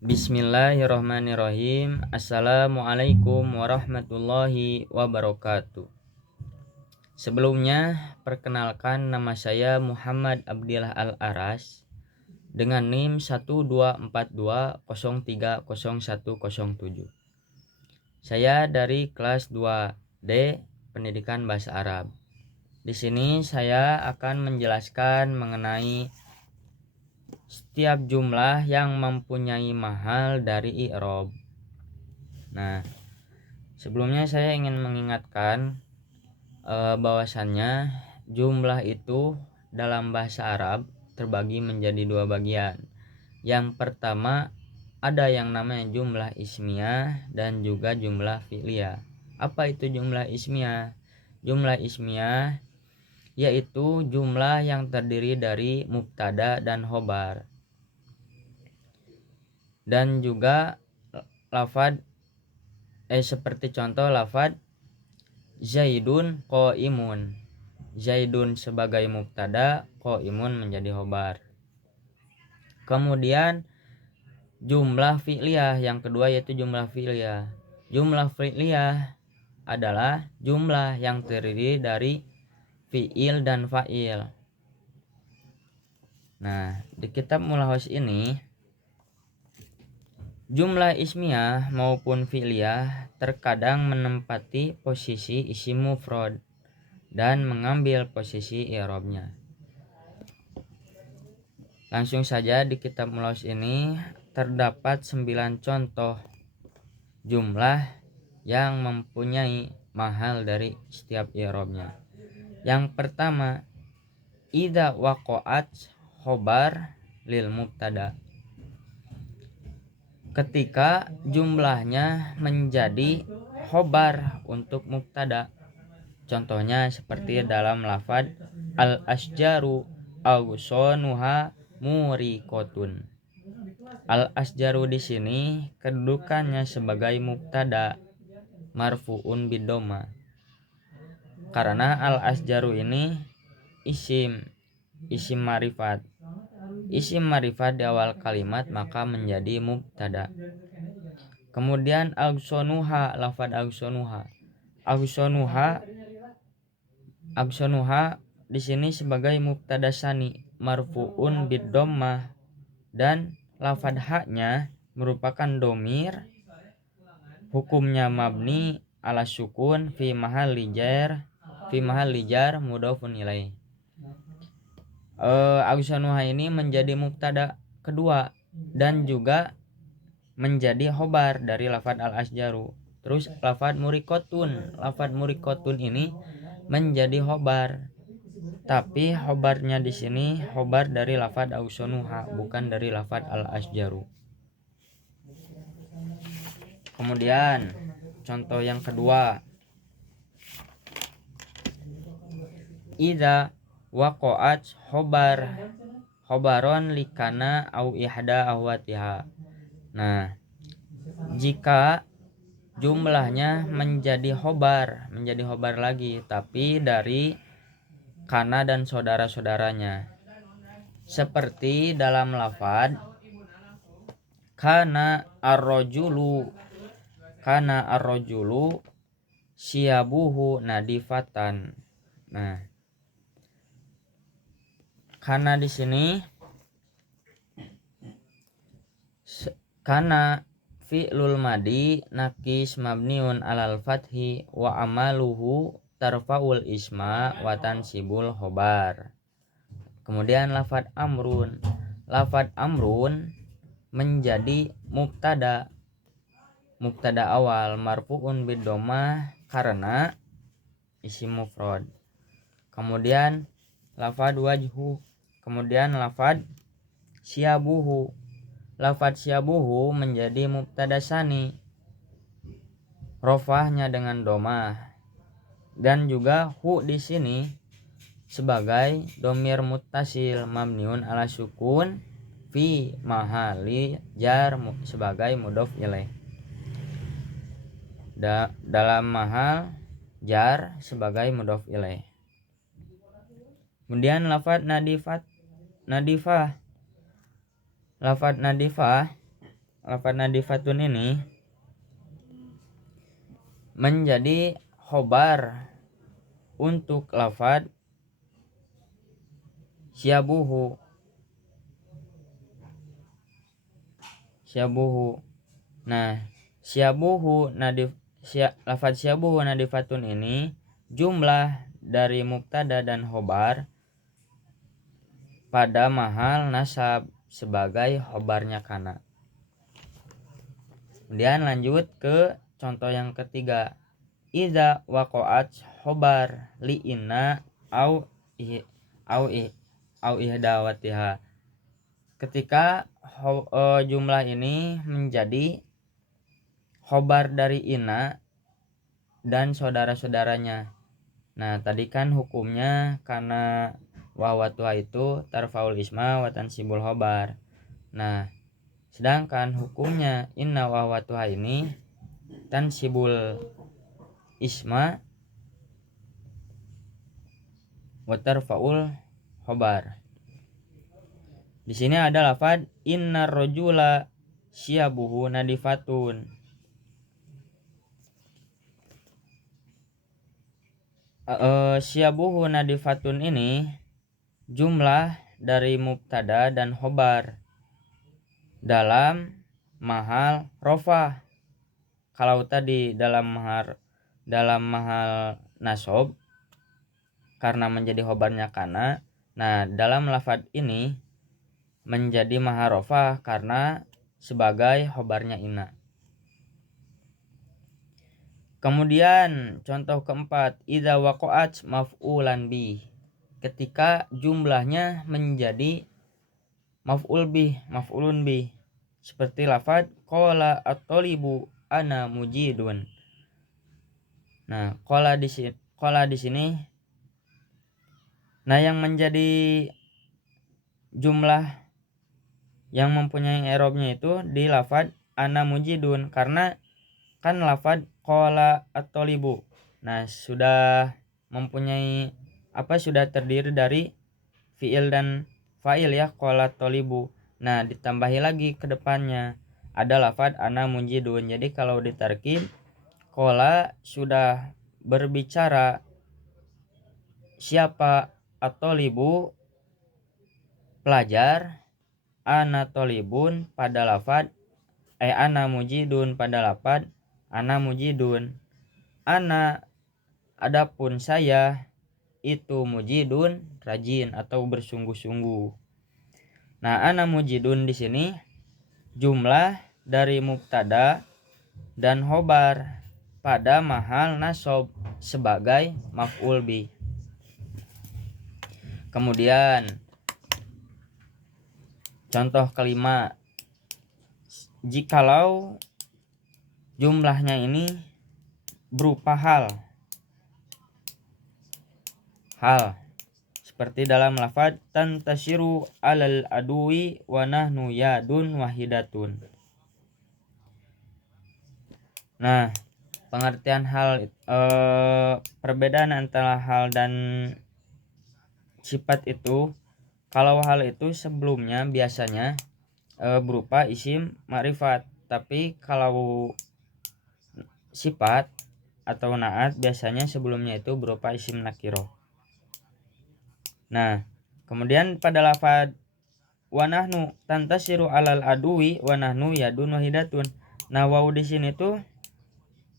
Bismillahirrahmanirrahim. Assalamualaikum warahmatullahi wabarakatuh. Sebelumnya, perkenalkan nama saya Muhammad Abdillah Al-Aras dengan NIM 1242030107. Saya dari kelas 2D Pendidikan Bahasa Arab. Di sini saya akan menjelaskan mengenai setiap jumlah yang mempunyai mahal dari i'rab. Nah, sebelumnya saya ingin mengingatkan bahwasannya jumlah itu dalam bahasa Arab terbagi menjadi dua bagian. Yang pertama ada yang namanya jumlah ismiyah dan juga jumlah fi'liyah. Apa itu jumlah ismiyah? Jumlah ismiyah yaitu jumlah yang terdiri dari mubtada dan khobar, dan juga lafad seperti contoh lafad Zaidun qaimun. Zaidun sebagai mubtada, qaimun menjadi khobar. Kemudian jumlah fi'liyah yang kedua yaitu jumlah fi'liyah. Jumlah fi'liyah adalah jumlah yang terdiri dari fi'il dan fa'il. Nah, di kitab Mulahos ini jumlah ismiyah maupun fi'liyah terkadang menempati posisi isim mufrad dan mengambil posisi i'rabnya. Langsung saja di kitab Mulahos ini terdapat 9 contoh jumlah yang mempunyai mahal dari setiap i'rabnya. Yang pertama, idza waqa'at khobar lil mubtada. Ketika jumlahnya menjadi khobar untuk mubtada. Contohnya seperti dalam lafad al-asjaru awsonuha muriqotun. Al-asjaru di sini kedudukannya sebagai mubtada marfu'un bidoma. Karena al-asjaru ini isim marifat. Isim marifat di awal kalimat maka menjadi mubtada. Kemudian awsonuha, lafad awsonuha. Awsonuha di sini sebagai mubtada sani marfu'un bidommah, dan lafad haknya merupakan domir, hukumnya mabni ala sukun fi mahalli jar mudhofun ilaih. Awsonuha ini menjadi mubtada kedua dan juga menjadi khobar dari lafad al-asjaru. Terus lafad muriqotun ini menjadi khobar, tapi khobarnya di sini khobar dari lafad awsonuha, bukan dari lafad al-asjaru. Kemudian contoh yang kedua, idza waqa'at khobaron likana au ihda ahwatiha. Nah, jika jumlahnya menjadi khobar lagi, tapi dari kana dan saudara-saudaranya. Seperti dalam lafad kana ar-rajulu siyabuhu nadifatan. Nah, kana di sini kana fi'lul madi nakis mabniun alal fathi wa amaluhu tarfa'ul isma wa tansibul khobar. Kemudian lafad amrun menjadi mubtada awal marfu'un bidomah karena isim mufrad. Kemudian lafad wajhu, kemudian lafad syabuhu menjadi mubtada sani, rofahnya dengan domah, dan juga hu di sini sebagai domir muttasil mabniun ala sukun fi mahali jar sebagai mudhof ilaih. Dalam mahal jar sebagai mudhof ilaih. Kemudian lafad nadifah lafad nadifatun ini menjadi khobar untuk lafad syabuhu. Nah, lafad syabuhu nadifatun ini jumlah dari mubtada dan khobar pada mahal nasab sebagai khobarnya kana. Kemudian lanjut ke contoh yang ketiga. Iza waqa'at khobar li inna au ihdawatiha. Ketika jumlah ini menjadi khobar dari inna dan saudara-saudaranya. Nah, tadi kan hukumnya karena wawatuha itu tarfaul isma wa tansibul khobar. Nah, sedangkan hukumnya inna wawatuha ini tansibul isma wa tarfaul khobar. Di sini ada lafad innar rajula syabuhu nadifatun. Syabuhu nadifatun ini jumlah dari mubtada dan khobar dalam mahal rofa. Kalau tadi dalam mahal nasob karena menjadi khobarnya kana. Nah, dalam lafad ini menjadi mahal rofa karena sebagai khobarnya inna. Kemudian contoh keempat, idza waqa'at maf'ulan bi. Ketika jumlahnya menjadi maf'ulun bi. Seperti lafaz qala at-talibu ana mujidun. Nah, qala di sini yang menjadi jumlah yang mempunyai i'rabnya itu di lafaz ana mujidun karena kan lafaz qala at-talibu. Nah, sudah mempunyai sudah terdiri dari fiil dan fa'il ya, qala at-talibu. Nah, ditambahi lagi ke depannya ada lafaz ana mujidun. Jadi kalau ditarkib qala sudah berbicara siapa at-talibu pelajar, ana talibun pada lafaz ana mujidun pada lafaz ana mujidun. Ana adapun saya itu mujidun rajin atau bersungguh-sungguh. Nah, ana mujidun di sini jumlah dari mubtada dan khobar pada mahal nasob sebagai maf'ul bi. Kemudian contoh kelima, jikalau jumlahnya ini berupa hal seperti dalam lafaz tantasiru alal adui wa nahnu yadun wahidatun. Nah, pengertian hal perbedaan antara hal dan sifat itu, kalau hal itu sebelumnya biasanya berupa isim ma'rifat, tapi kalau sifat atau naat biasanya sebelumnya itu berupa isim nakiroh. Nah, kemudian pada lafaz wa nahnu tantasiru alal adui wa nahnu yadun wahidatun. Nah, waw di sini tuh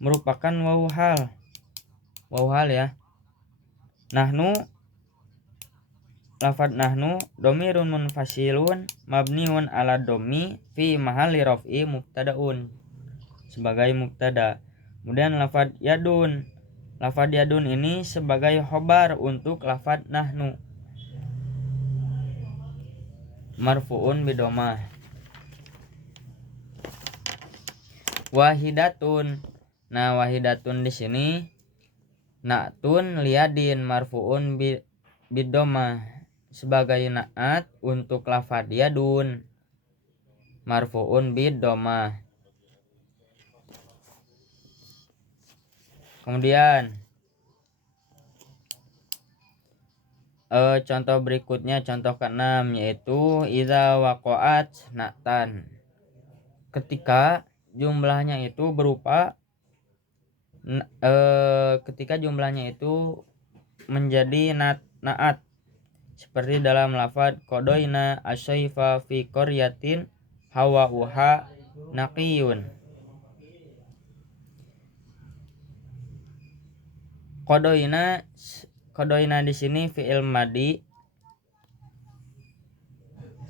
merupakan waw hal ya. Nahnu, lafaz nahnu domirun munfasilun mabniun ala domi fi mahalli raf'i mubtadaun sebagai mubtada. Kemudian lafaz yadun ini sebagai khobar untuk lafaz nahnu marfu'un bidomah. Wahidatun. Nah, wahidatun di sini na'tun liyadin marfu'un bidomah sebagai na'at untuk lafaz yadun marfu'un bidomah. Kemudian contoh berikutnya, contoh ke-6 yaitu idza waqa'at na'tan. ketika jumlahnya itu menjadi naat seperti dalam lafaz qadoina asyaifa fi qaryatin hawauha naqiyun. Qadoina di sini fi'il madi,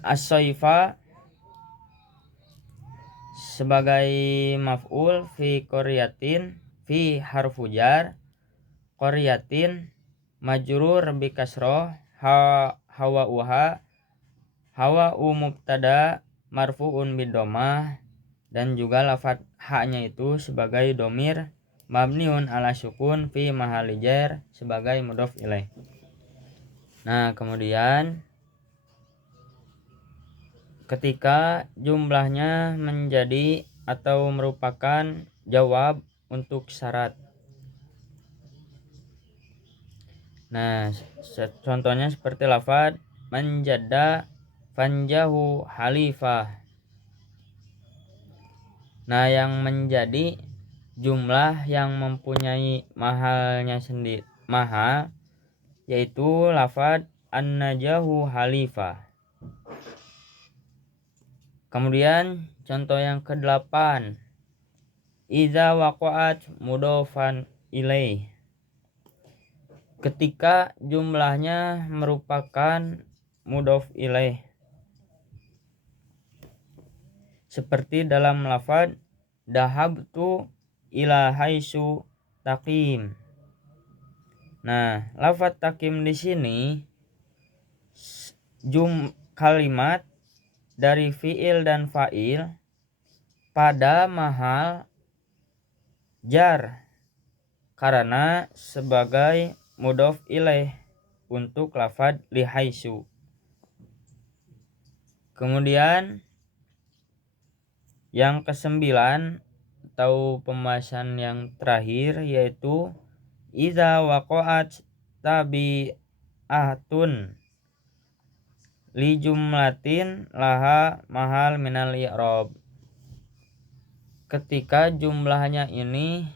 asyaifa sebagai maf'ul, fi qaryatin fi harfu jar, qaryatin majrur bi kasroh, hawauha mubtada marfu'un bidomah, dan juga lafaz haknya itu sebagai domir mabniun ala sukun fi mahalli jar sebagai mudhof ilaih. Nah, kemudian ketika jumlahnya menjadi atau merupakan jawab untuk syarat. Nah, contohnya seperti lafaz manjada fanjahu halifah. Nah, yang menjadi jumlah yang mempunyai mahalnya sendiri, mahal, yaitu lafaz an-najahu halifah. Kemudian contoh yang ke-8, iza waqa'at mudhofan ilaih. Ketika jumlahnya merupakan mudhof ilaih, seperti dalam lafaz dahabtu ila haitsu taqim. Nah, lafaz taqim di sini kalimat dari fiil dan fa'il pada mahal jar karena sebagai mudhof ilaih untuk lafaz li haitsu. Kemudian yang ke-9 atau pembahasan yang terakhir yaitu iza waqa'at tabi'atun li jumlatin laha mahal minal i'rab. Ketika jumlahnya ini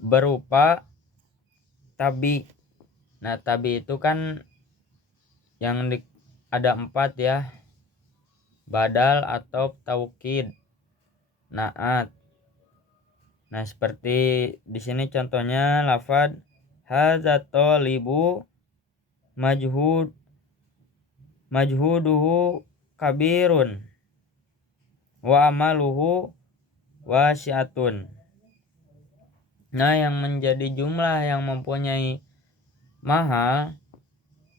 berupa tabi. Nah, tabi itu kan yang ada 4 ya, badal atau taukid, naat. Nah, seperti di sini contohnya lafaz hadza talibu majhuduhu kabirun wa amaluhu wasi'atun. Nah, yang menjadi jumlah yang mempunyai mahal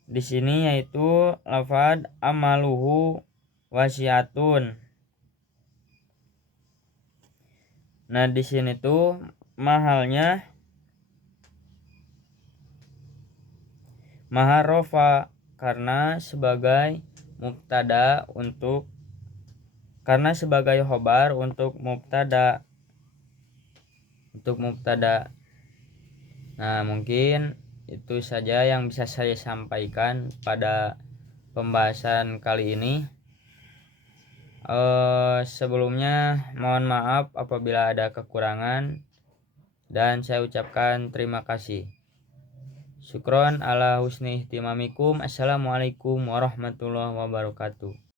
di sini yaitu lafaz amaluhu wasi'atun. Nah, di sini tuh mahalnya mahal rofa karena sebagai khobar untuk mubtada. Nah, mungkin itu saja yang bisa saya sampaikan pada pembahasan kali ini. Sebelumnya mohon maaf apabila ada kekurangan dan saya ucapkan terima kasih. Syukron ala husni ihtimamikum. Assalamualaikum warahmatullahi wabarakatuh.